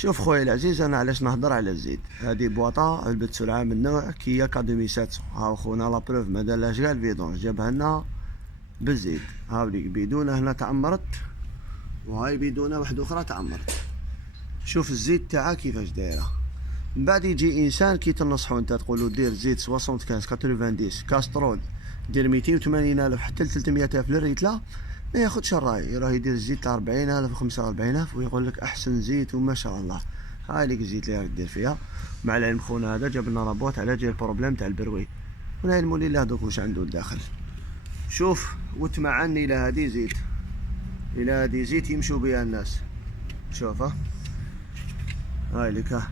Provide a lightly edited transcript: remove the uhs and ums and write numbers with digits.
شوف خويا العزيز، انا علاش نهضر على الزيت. هذه بواطه علبه سلعه من نوع كيا كادومي 700. هاو خونا لا بروف ما دارلاش كاع الفيدون، جابها لنا بالزيت. هاوليك بيدونه هنا تعمرت، وهاي بيدونه واحده اخرى تعمرت. شوف الزيت تاعها كيفاش دايره. من بعد يجي انسان كي تنصحو انت تقولو دير زيت 75 90 كاسترول، دير 280 الف حتى ل 300 الف للريتله، ما ياخدش الراي، راه يدير الزيت تاع 40 الف و 45 الف ويقول لك احسن زيت وما شاء الله. هاي ليك الزيت اللي راك دير فيها. مع العلم خونا هذا جاب لنا رابوت على جاي البروبليم تاع البروي، ونعلمو لله دوك واش عنده الداخل. شوف وتمعني الى هذه زيت، الى هذه زيت يمشوا بها الناس. شوف هاي لك